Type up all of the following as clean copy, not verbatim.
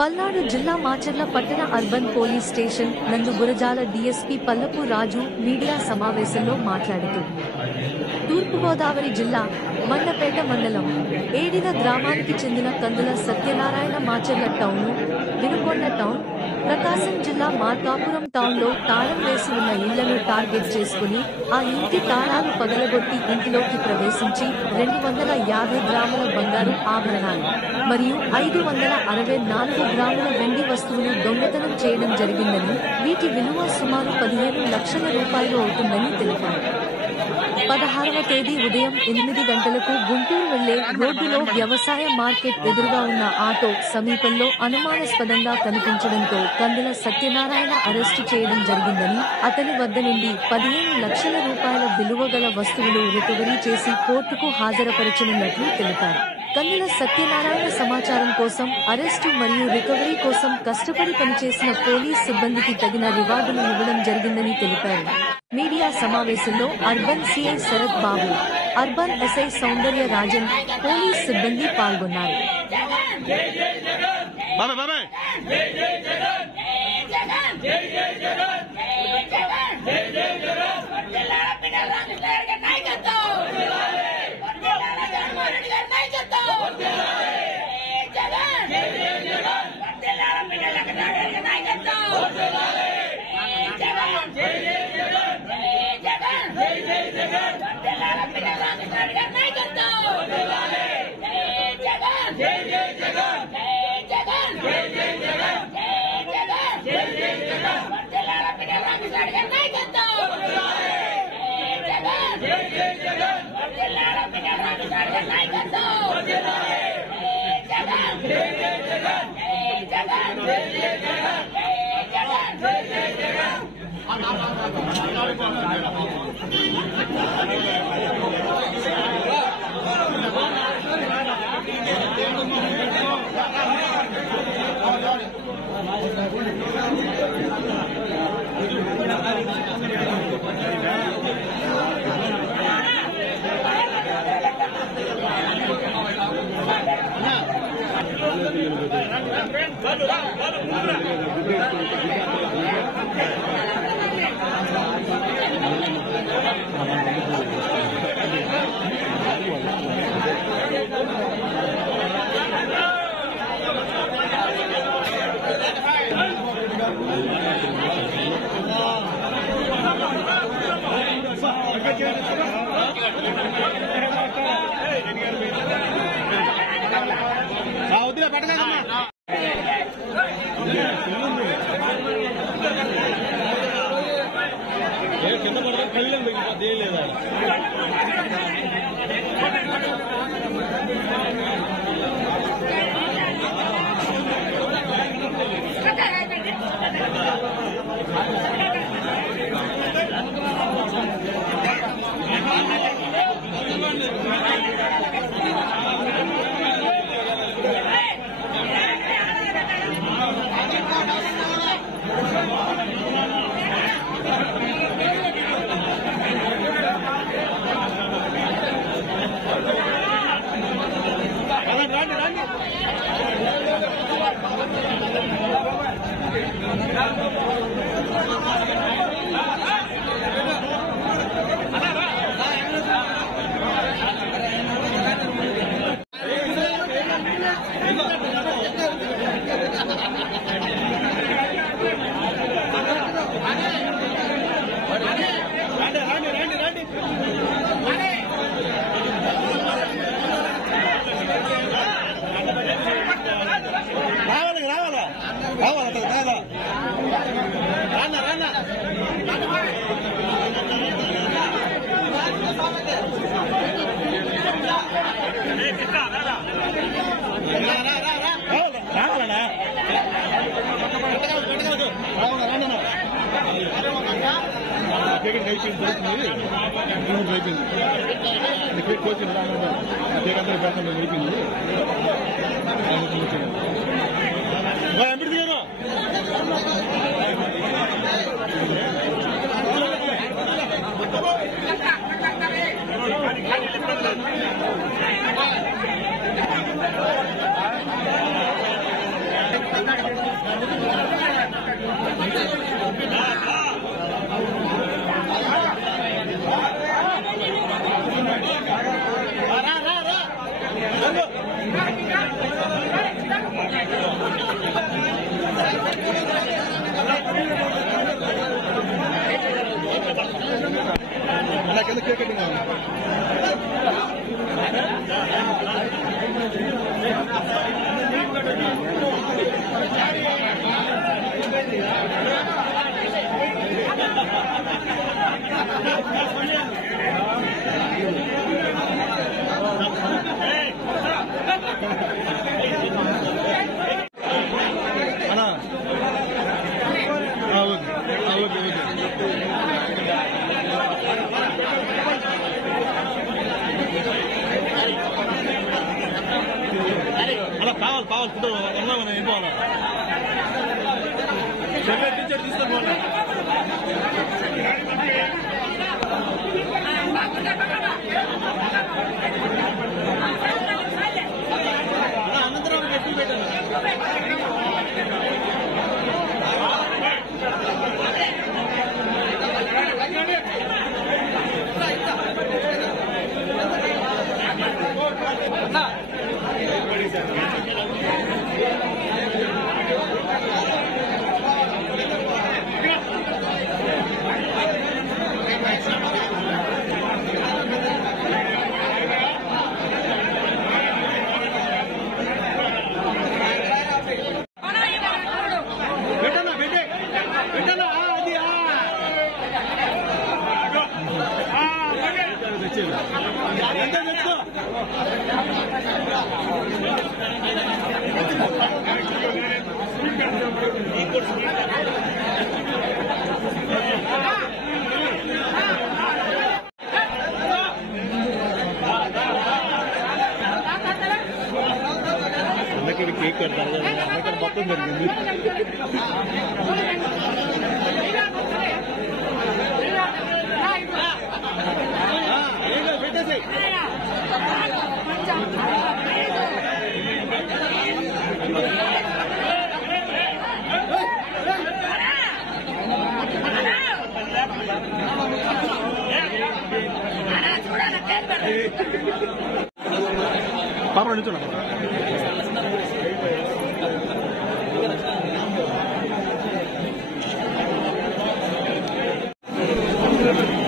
పల్నాడు జిల్లా మాచర్ల పట్టణ urban police station నందు గురజాల డీఎస్పీ పల్లపు రాజు మీడియా సమావేశంలో మాట్లాడుతూ తూర్పుగోదావరి జిల్లా మండపేట మండలం ఏడిన గ్రామానికి చెందిన కందుల సత్యనారాయణ మాచర్ల టౌన్, వినుకొండ టౌన్, ప్రకాశం జిల్లా మార్కాపురం టౌన్ లో తాళం వేసి ఉన్న ఇళ్లను టార్గెట్ చేసుకుని ఆ ఇంటి తాళాలు పగలగొట్టి ఇంటిలోకి ప్రవేశించి 250 గ్రాముల బంగారు ఆభరణాలు మరియు 564 గ్రాముల వెండి వస్తువులు దొంగతనం చేయడం జరిగిందని, వీటి విలువ సుమారు 15 లక్షల రూపాయలు అవుతుందని తెలిపారు. 16వ తేదీ ఉదయం 8 గంటలకు గుంటూరు వెళ్లే రోడ్డులో వ్యవసాయ మార్కెట్ ఎదురుగా ఉన్న ఆటో సమీపంలో అనుమానాస్పదంగా కనిపించడంతో కందుల సత్యనారాయణ అరెస్టు చేయడం జరిగిందని, అతని వద్ద నుండి 15 లక్షల రూపాయల విలువ గల వస్తువులు రికవరీ చేసి కోర్టుకు హాజరుపరచనున్నట్లు తెలిపారు. కందుల సత్యనారాయణ సమాచారం కోసం, అరెస్టు మరియు రికవరీ కోసం కష్టపడి పనిచేసిన పోలీస్ సిబ్బందికి తగిన రివార్డులు ఇవ్వడం జరిగిందని తెలిపారు. మీడియా సమావేశంలో అర్బన్ సిఐ శరత్ బాబు, అర్బన్ ఎస్ఐ సౌందర్య రాజన్, పోలీస్ సిబ్బంది పాల్గొన్నారు.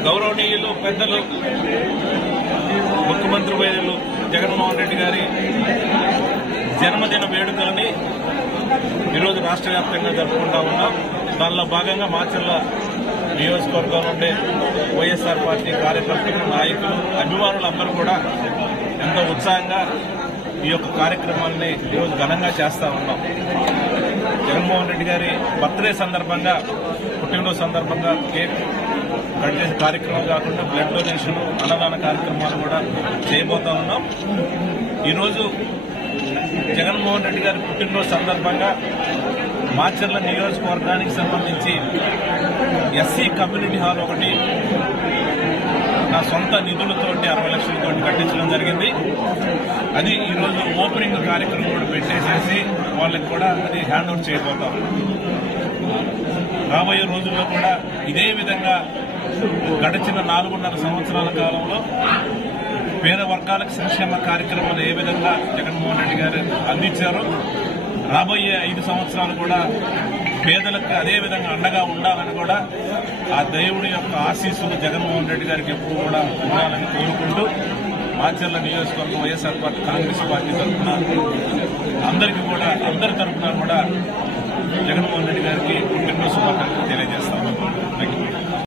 గౌరవనీయులు పెద్దలు ముఖ్యమంత్రి వర్యులు జగన్మోహన్ రెడ్డి గారి జన్మదిన వేడుకలని ఈరోజు రాష్ట్ర వ్యాప్తంగా జరుపుకుంటా ఉన్నాం. దానిలో భాగంగా మాచర్ల నియోజకవర్గంలో ఉండే వైఎస్ఆర్ పార్టీ కార్యకర్తలు, నాయకులు, అభిమానులందరూ కూడా ఎంతో ఉత్సాహంగా ఈ యొక్క కార్యక్రమాన్ని ఈరోజు ఘనంగా చేస్తా ఉన్నాం. జగన్మోహన్ రెడ్డి గారి బర్త్డే సందర్భంగా, పుట్టినరోజు సందర్భంగా కేక్ కట్ చేసే కార్యక్రమం కాకుండా బ్లడ్ డొనేషన్, అన్నదాన కార్యక్రమాలు కూడా చేయబోతా ఉన్నాం. ఈరోజు జగన్మోహన్ రెడ్డి గారి పుట్టినరోజు సందర్భంగా మాచర్ల నియోజకవర్గానికి సంబంధించి ఎస్సీ కమ్యూనిటీ హాల్ ఒకటి నా సొంత నిధులతోటి 60 లక్షలతోటి కట్టించడం జరిగింది. అది ఈరోజు ఓపెనింగ్ కార్యక్రమం కూడా పెట్టేసేసి వాళ్ళకి కూడా అది హ్యాండ్ ఓవర్ చేయబోతాం. రాబోయే రోజుల్లో కూడా ఇదే విధంగా గడిచిన 4.5 సంవత్సరాల కాలంలో పేద వర్గాలకు సంక్షేమ కార్యక్రమాలు ఏ విధంగా జగన్మోహన్ రెడ్డి గారు అందించారో రాబోయే 5 సంవత్సరాలు కూడా పేదలకు అదే విధంగా అండగా ఉండాలని కూడా ఆ దేవుడి యొక్క ఆశీస్సులు జగన్మోహన్ రెడ్డి గారికి ఎప్పుడు కూడా ఉండాలని కోరుకుంటూ మాచర్ల నియోజకవర్గం వైఎస్ఆర్ పార్టీ కాంగ్రెస్ పార్టీ తరఫున అందరికీ కూడా అందరి తరఫున కూడా జగన్మోహన్ రెడ్డి గారికి పుట్టినరోజు శుభాకాంక్షలు తెలియజేస్తాం.